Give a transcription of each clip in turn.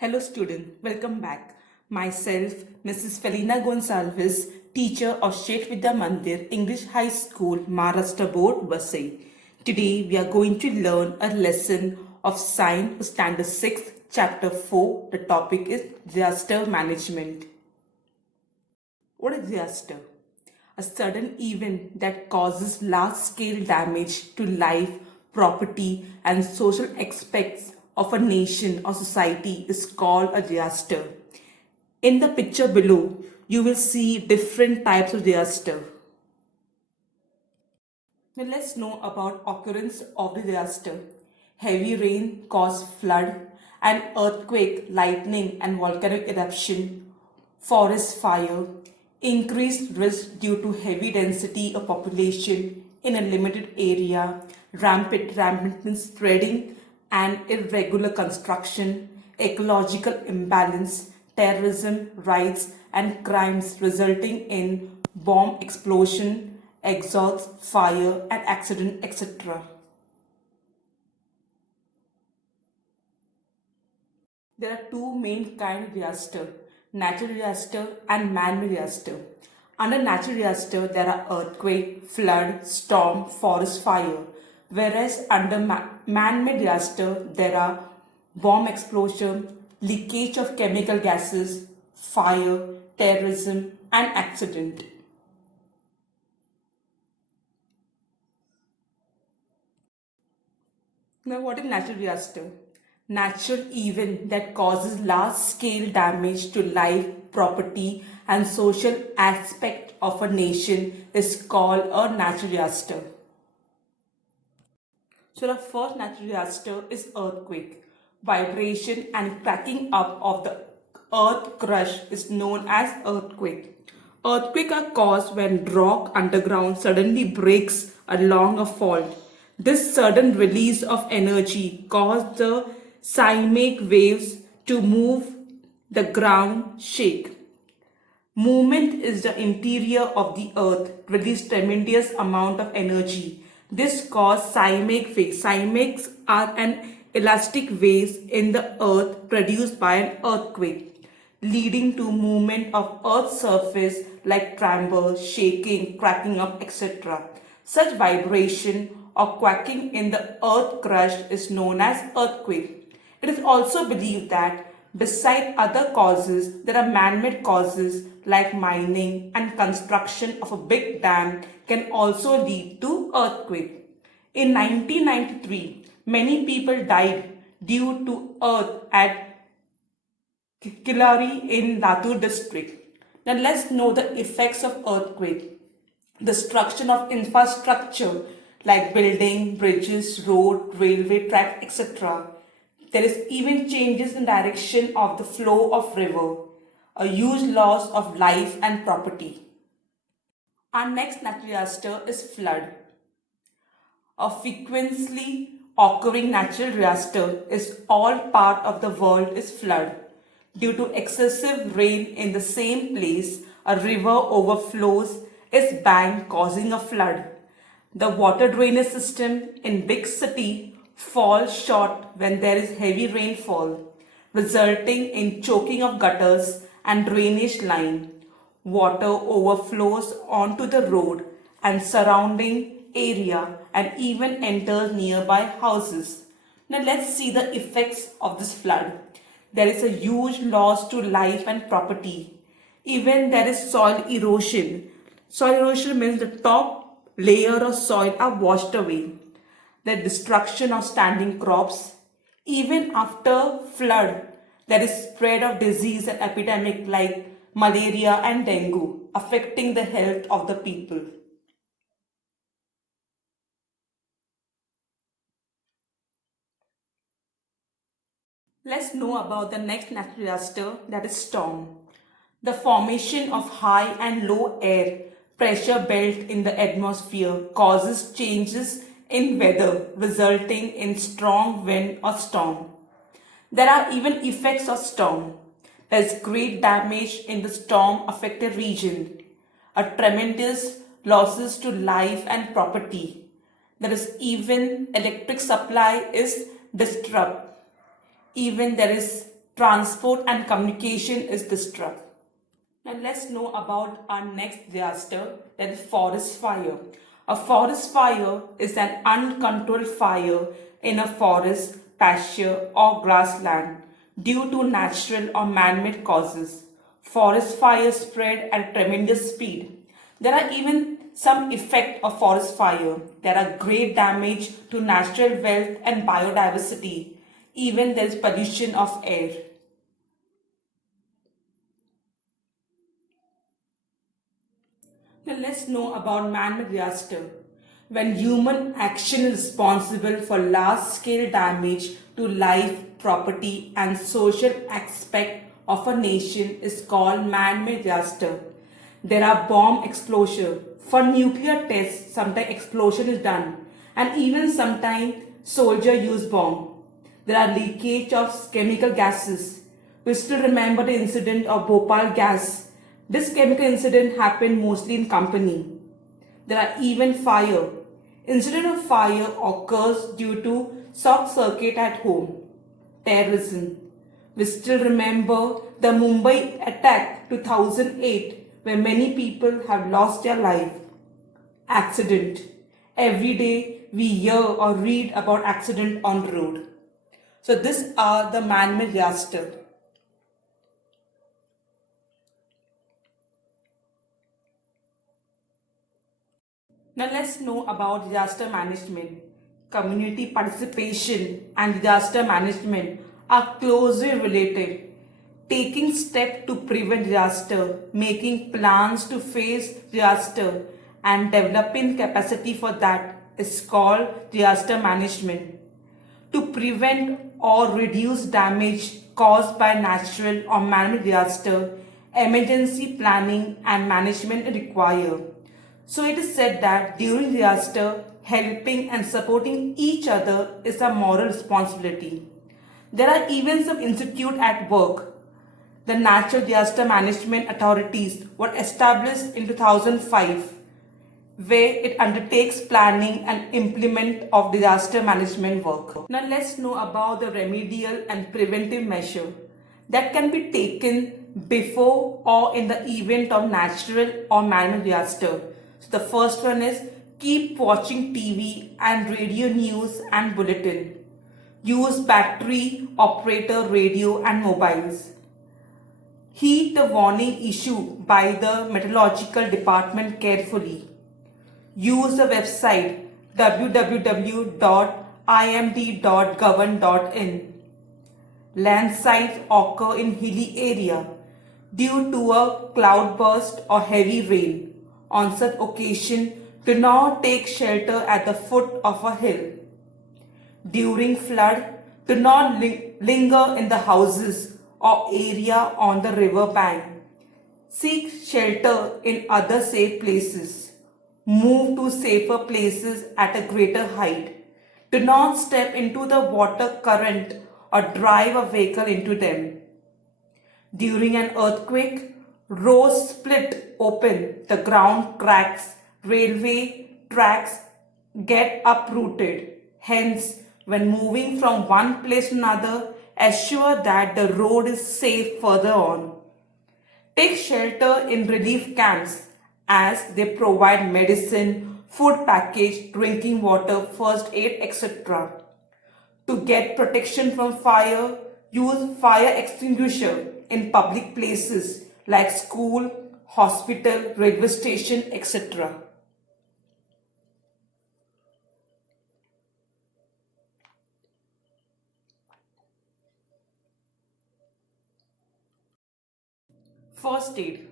Hello student, welcome back. Myself, Mrs. Felina Gonsalves, teacher of Shet Vidya Mandir English High School, Maharashtra Board, Vasai. Today we are going to learn a lesson of Science Standard 6, Chapter 4. The topic is Disaster Management. What is disaster? A sudden event that causes large-scale damage to life, property, and social aspects of a nation or society is called a disaster. In the picture below, you will see different types of disaster. Now let's know about occurrence of the disaster. Heavy rain cause flood, an earthquake, lightning and volcanic eruption, forest fire, increased risk due to heavy density of population in a limited area, rampant spreading and irregular construction, ecological imbalance, terrorism, riots and crimes resulting in bomb explosion, exhaust, fire and accident, etc. There are two main kinds of disaster, natural disaster and man-made disaster. Under natural disaster, there are earthquake, flood, storm, forest fire. Whereas under man-made disaster, there are bomb explosion, leakage of chemical gases, fire, terrorism and accident. Now what is natural disaster? Natural event that causes large-scale damage to life, property and social aspect of a nation is called a natural disaster. So the first natural disaster is earthquake. Vibration and cracking up of the earth crush is known as earthquake. Earthquakes are caused when rock underground suddenly breaks along a fault. This sudden release of energy caused the seismic waves to move the ground shake. Movement is the interior of the earth release tremendous amount of energy. This causes seismic waves. Seismics are an elastic waves in the earth produced by an earthquake, leading to movement of earth's surface like tremor, shaking, cracking up, etc. Such vibration or quaking in the earth crust is known as earthquake. It is also believed that beside other causes, there are man-made causes like mining and construction of a big dam can also lead to earthquake. In 1993, many people died due to earth at Kilari in Latur district. Now let's know the effects of earthquake. Destruction of infrastructure like building, bridges, road, railway track, etc. There is even changes in direction of the flow of river, a huge loss of life and property. Our next natural disaster is flood. A frequently occurring natural disaster is all part of the world is flood. Due to excessive rain in the same place, a river overflows its bank causing a flood. The water drainage system in big city falls short when there is heavy rainfall, resulting in choking of gutters and drainage line. Water overflows onto the road and surrounding area and even enters nearby houses. Now let's see the effects of this flood. There is a huge loss to life and property. Even there is soil erosion. Soil erosion means the top layer of soil are washed away. The destruction of standing crops. Even after flood, there is spread of disease and epidemic like malaria and dengue affecting the health of the people. Let's know about the next natural disaster, that is storm. The formation of high and low air pressure belt in the atmosphere causes changes in weather resulting in strong wind or storm. There are even effects of storm. There is great damage in the storm affected region, a tremendous losses to life and property. There is even electric supply is disrupted. Even there is transport and communication is disturbed. Now let's know about our next disaster, that is forest fire. A forest fire is an uncontrolled fire in a forest, pasture or grassland due to natural or man-made causes. Forest fires spread at tremendous speed. There are even some effect of forest fire. There are great damage to natural wealth and biodiversity. Even there is pollution of air. Now let's know about man-made disaster. When human action is responsible for large-scale damage to life, property and social aspect of a nation is called man-made disaster. There are bomb explosion. For nuclear tests, sometimes explosion is done and even sometimes soldier use bomb. There are leakage of chemical gases. We still remember the incident of Bhopal gas. This chemical incident happened mostly in company. There are even fire. Incident of fire occurs due to short circuit at home. Terrorism. We still remember the Mumbai attack 2008 where many people have lost their life. Accident. Every day we hear or read about accident on the road. So these are the man-made disasters. Now let's know about disaster management. Community participation and disaster management are closely related. Taking steps to prevent disaster, making plans to face disaster, and developing capacity for that is called disaster management. To prevent or reduce damage caused by natural or man-made disaster, emergency planning and management are required. So it is said that during disaster, helping and supporting each other is a moral responsibility. There are even some institutes at work. The Natural Disaster Management Authorities were established in 2005, where it undertakes planning and implement of disaster management work. Now let's know about the remedial and preventive measure that can be taken before or in the event of natural or man-made disaster. So the first one is keep watching TV and radio news and bulletin. Use battery operator radio and mobiles. Heed the warning issued by the meteorological department carefully. Use the website www.imd.govern.in. Landslides occur in hilly area due to a cloudburst or heavy rain. On such occasion, do not take shelter at the foot of a hill. During flood, do not linger in the houses or area on the river bank. Seek shelter in other safe places. Move to safer places at a greater height. Do not step into the water current or drive a vehicle into them. During an earthquake, roads split open, the ground cracks, railway tracks get uprooted. Hence, when moving from one place to another, assure that the road is safe further on. Take shelter in relief camps as they provide medicine, food package, drinking water, first aid, etc. To get protection from fire, use fire extinguisher in public places like school, hospital, railway station, etc. First aid.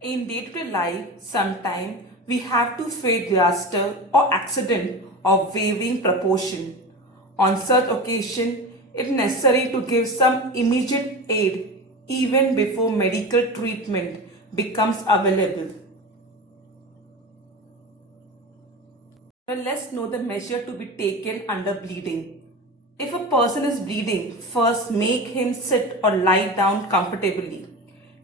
In day-to-day life, sometimes we have to face disaster or accident of varying proportion. On such occasion, it is necessary to give some immediate aid even before medical treatment becomes available. Now let's know the measure to be taken under bleeding. If a person is bleeding, first make him sit or lie down comfortably.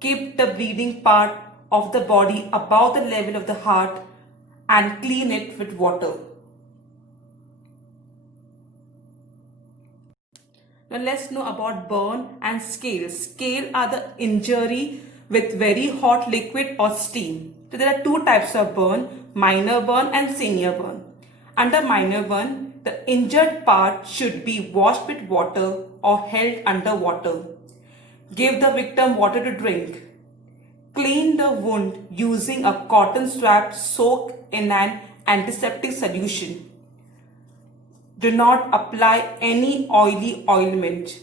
Keep the bleeding part of the body above the level of the heart and clean it with water. Now let's know about burn and scale. Scale are the injury with very hot liquid or steam. So there are two types of burn, minor burn and senior burn. Under minor burn, the injured part should be washed with water or held under water. Give the victim water to drink. Clean the wound using a cotton swab soaked in an antiseptic solution. Do not apply any oily ointment.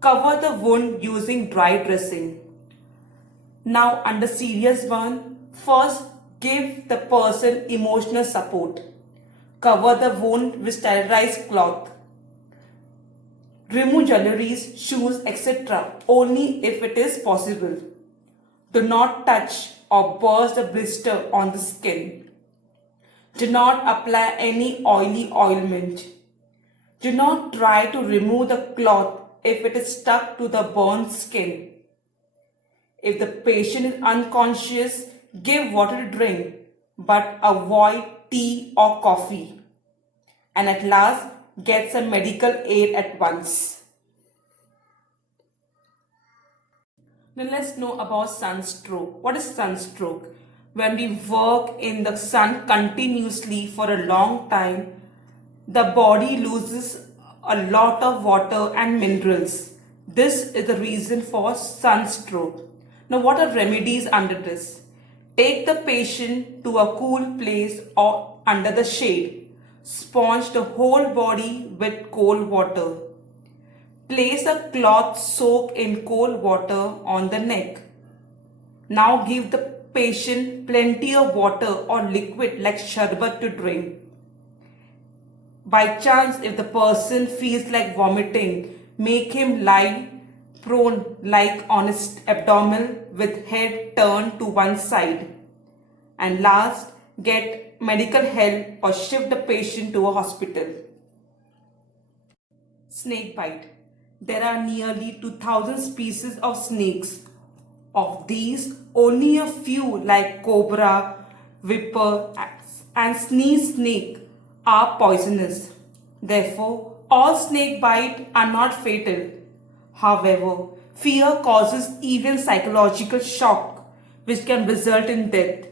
Cover the wound using dry dressing. Now under serious burn, first give the person emotional support. Cover the wound with sterilized cloth. Remove jewelries, shoes, etc. only if it is possible. Do not touch or burst the blister on the skin. Do not apply any oily ointment. Do not try to remove the cloth if it is stuck to the burned skin. If the patient is unconscious, give water to drink, but avoid tea or coffee. And at last, get some medical aid at once. Now let's know about sunstroke. What is sunstroke? When we work in the sun continuously for a long time, the body loses a lot of water and minerals. This is the reason for sunstroke. Now what are remedies under this? Take the patient to a cool place or under the shade. Sponge the whole body with cold water. Place a cloth soaked in cold water on the neck. Now give the patient plenty of water or liquid like sharbat to drink. By chance, if the person feels like vomiting, make him lie prone like on his abdomen with head turned to one side. And last, get medical help or shift the patient to a hospital. Snake bite. There are nearly 2000 species of snakes. Of these, only a few like cobra, viper, and sneeze snake are poisonous. Therefore, all snake bites are not fatal. However, fear causes even psychological shock, which can result in death.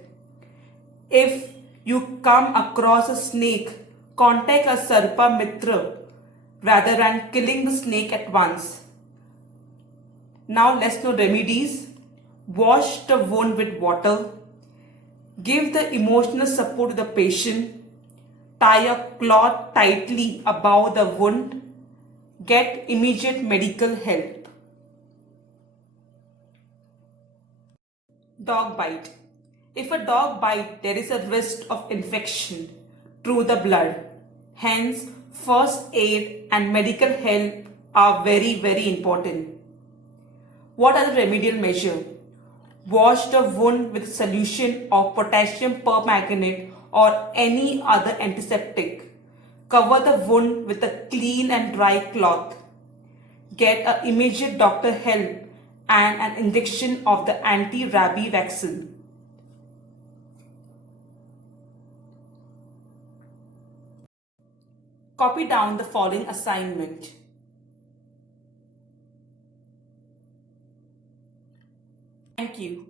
If you come across a snake, contact a Sarpa Mitra rather than killing the snake at once. Now let's know remedies. Wash the wound with water. Give the emotional support to the patient. Tie a cloth tightly above the wound. Get immediate medical help. Dog bite. If a dog bites, there is a risk of infection through the blood. Hence, first aid and medical help are very important. What are the remedial measures? Wash the wound with solution of potassium permanganate or any other antiseptic. Cover the wound with a clean and dry cloth. Get an immediate doctor help and an injection of the anti-rabies vaccine. Copy down the following assignment. Thank you.